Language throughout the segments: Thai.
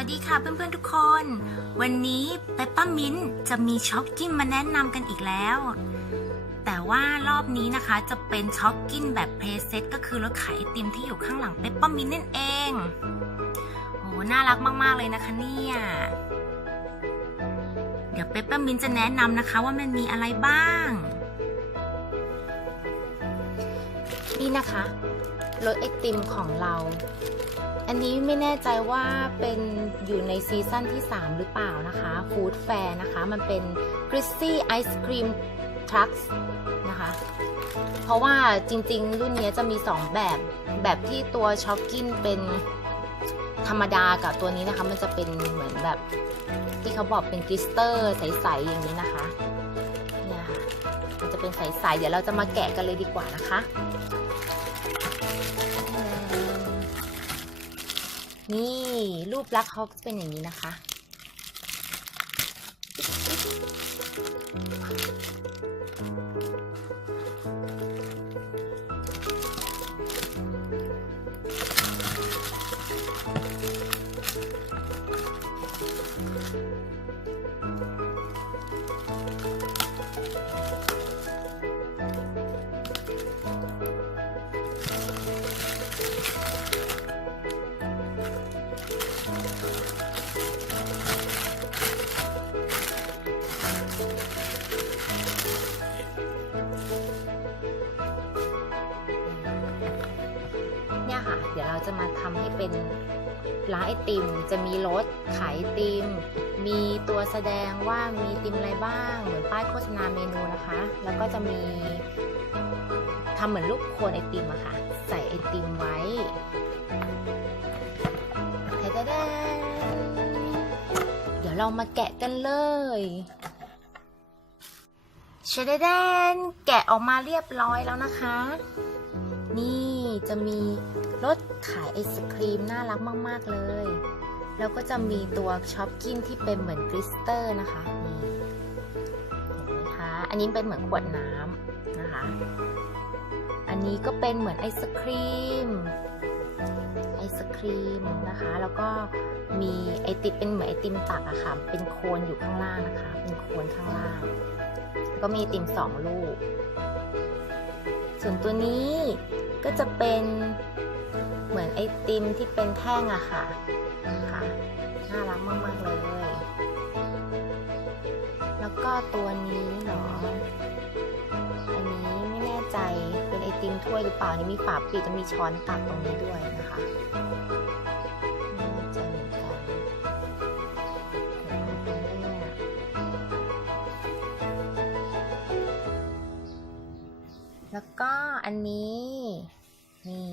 วัสดีค่ะเพื่อนๆทุกคน วันนี้เปปเปอร์มินต์จะมีช็อกกิ้งมาแนะนำกันอีกแล้ว แต่ว่ารอบนี้นะคะจะเป็นช็อกกิ้งแบบเพลย์เซตก็คือรถขายไอติมที่อยู่ข้างหลังเปปเปอร์มินต์นั่นเองโอ้น่ารักมากๆเลยนะคะเนี่ยเดี๋ยวเปปเปอร์มินต์จะแนะนำนะคะว่ามันมีอะไรบ้างนี่นะคะรถไอติมของเราอันนี้ไม่แน่ใจว่าเป็นอยู่ในซีซั่นที่3หรือเปล่านะคะฟู้ดแฟร์นะคะมันเป็น Chrissy Ice Cream Trucks นะคะเพราะว่าจริงๆรุ่นนี้จะมี2แบบที่ตัวช็อกกิ้นเป็นธรรมดากับตัวนี้นะคะมันจะเป็นเหมือนแบบที่เขาบอกเป็นกลิสเตอร์ใสๆอย่างนี้นะคะเนี่ยค่ะมันจะเป็นใสๆเดี๋ยวเราจะมาแกะกันเลยดีกว่านะคะนี่รูปลักษณ์เขาเป็นอย่างนี้นะคะเนี่ยค่ะเดี๋ยวเราจะมาทำให้เป็นร้านไอติมจะมีรถขายไอติมมีตัวแสดงว่ามีไอติมอะไรบ้างเหมือนป้ายโฆษณาเมนูนะคะแล้วก็จะมีทำเหมือนรูปโคนไอติมอะค่ะใส่ไอติมไว้เดี๋ยวเรามาแกะกันเลยเชดแดนแกะออกมาเรียบร้อยแล้วนะคะนี่จะมีรถขายไอศครีมน่ารักมากๆเลยแล้วก็จะมีตัวช็อปกิ้นที่เป็นเหมือนกลิสเตอร์นะคะนี่เห็นไหมคะอันนี้เป็นเหมือนขวดน้ำนะคะอันนี้ก็เป็นเหมือนไอศครีมนะคะแล้วก็มีไอติมเป็นเหมือนไอติมตักอะค่ะเป็นโคนอยู่ข้างล่างนะคะเป็นโคนข้างล่างแล้วก็มีไอติม2ลูกส่วนตัวนี้ก็จะเป็นเหมือนไอติมที่เป็นแท่งอะค่ะน่ารักมากๆเลยแล้วก็ตัวนี้เหรออันนี้ไม่แน่ใจเป็นไอติมถ้วยหรือเปล่านี่มีฝาปิดจะมีช้อนตักตรงนี้ด้วยนะคะไม่แน่ใจเหมือนกันแล้วก็อันนี้นี่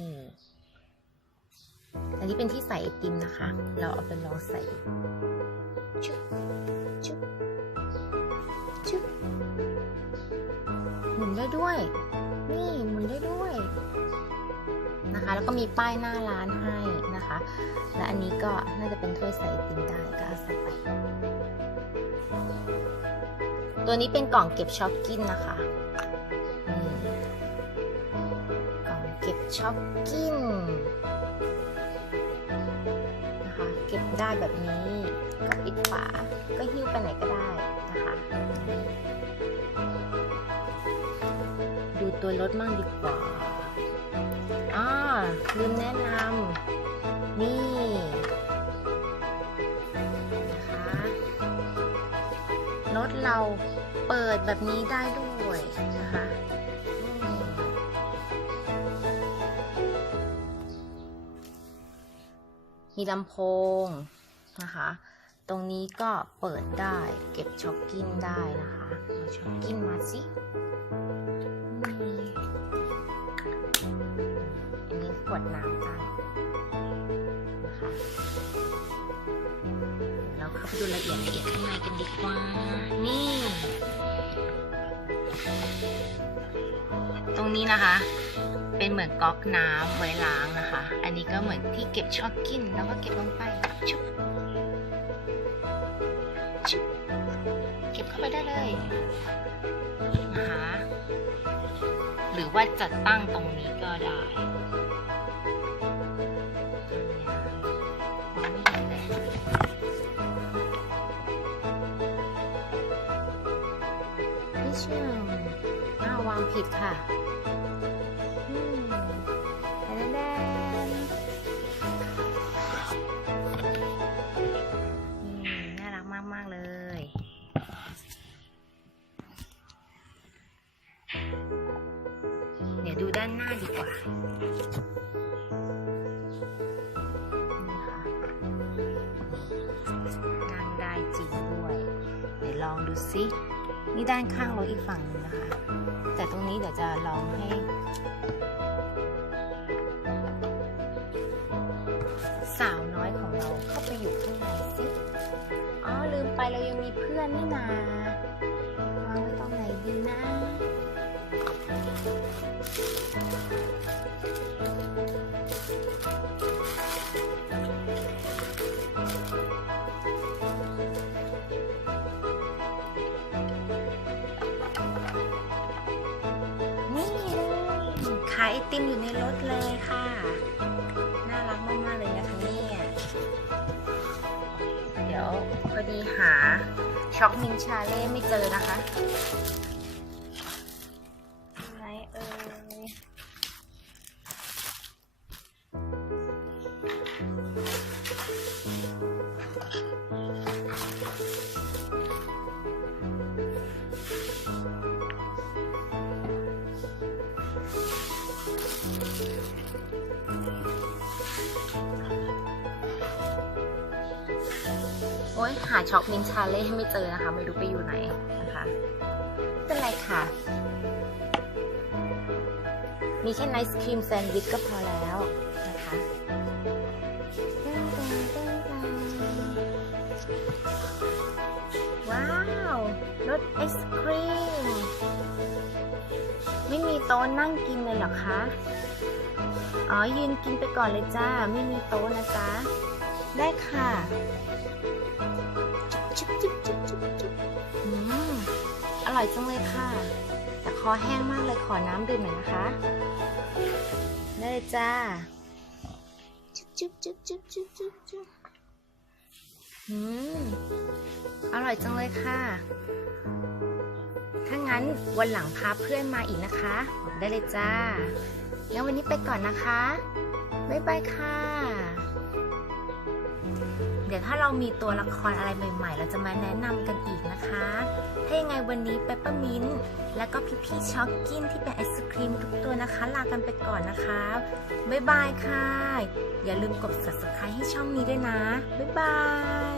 อันนี้เป็นที่ใส่ไอติมนะคะเราเอาไปลองใส่ชุบหมุนได้ด้วยนี่หมุนได้ด้วยนะคะแล้วก็มีป้ายหน้าร้านให้นะคะและอันนี้ก็น่าจะเป็นถ้วยใส่ไอติมได้ก็เอาใส่ไปตัวนี้เป็นกล่องเก็บช็อกกิ้นนะคะเก็บช็อกกิ้นนะคะเก็บได้แบบนี้ก็ปิดฝาก็หิ้วไปไหนก็ได้นะคะดูตัวรถมั่งดีกว่าลืมแนะนำนี่นะคะรถเราเปิดแบบนี้ได้ด้วยนะคะมีลำโพงนะคะตรงนี้ก็เปิดได้เก็บช็อกกิ้นได้นะคะเอาช็อกกิ้นมาสิอันนี้ขวดน้ำกันนะคะเราเข้าไปดูละเอียดข้างในกันดีกว่านี่ตรงนี้นะคะเป็นเหมือนก๊อกน้ำไว้ล้างนะคะอันนี้ก็เหมือนที่เก็บช็อกกิ้นแล้วก็เก็บลงไปชุบเก็บเข้าไปได้เลยนะคะหรือว่าจะตั้งตรงนี้ก็ได้ มองไม่เห็นเลย ผิดค่ะแดนน่ารักมากๆเลยเดี๋ยวดูด้านหน้าดีกว่านั่งได้จริงด้วยเดี๋ยวลองดูซินี่ด้านข้างรถอีกฝั่งนึงนะคะแต่ตรงนี้เดี๋ยวจะลองให้สาวน้อยของเราเข้าไปอยู่ข้างในสิอ๋อลืมไปเรายังมีเพื่อนนี่นาวางไว้ตรงไหนดีนะนี่เลยขายไอติมอยู่ในรถเลยค่ะน่ารักมากๆเลยนะคะเนี่ยเดี๋ยวพอดีหาช็อกมินชาเล่ไม่เจอนะคะไหนเอ่ยโอ้ยหาช็อกมินชาเล่ไม่เจอนะคะไม่รู้ไปอยู่ไหนนะคะไม่เป็นไรค่ะมีแค่ไอศครีมแซนด์วิชก็พอแล้วนะคะว้าวรสไอศครีมไม่มีโต๊ะนั่งกินเลยเหรอคะอ๋อยืนกินไปก่อนเลยจ้าไม่มีโต๊ะนะจ๊ะได้ค่ะจุ๊บจุ๊บจุ๊บจุ๊บจุ๊บอร่อยจังเลยค่ะแต่คอแห้งมากเลยขอน้ำดื่มหน่อยนะคะได้เลยจ้าจุ๊บจุ๊บจุ๊บจุ๊บจุ๊บจุ๊บอร่อยจังเลยค่ะถ้างั้นวันหลังพาเพื่อนมาอีกนะคะได้เลยจ้างั้นวันนี้ไปก่อนนะคะบ๊ายบายค่ะเดี๋ยวถ้าเรามีตัวละครอะไรใหม่ๆเราจะมาแนะนำกันอีกนะคะถ้ายังไงวันนี้เปปเปอร์มินต์และก็พี่ๆช็อกกินที่เป็นไอศครีมทุกตัวนะคะลากันไปก่อนนะคะบ๊ายบายค่ะอย่าลืมกด Subscribe ให้ช่องนี้ด้วยนะบ๊ายบาย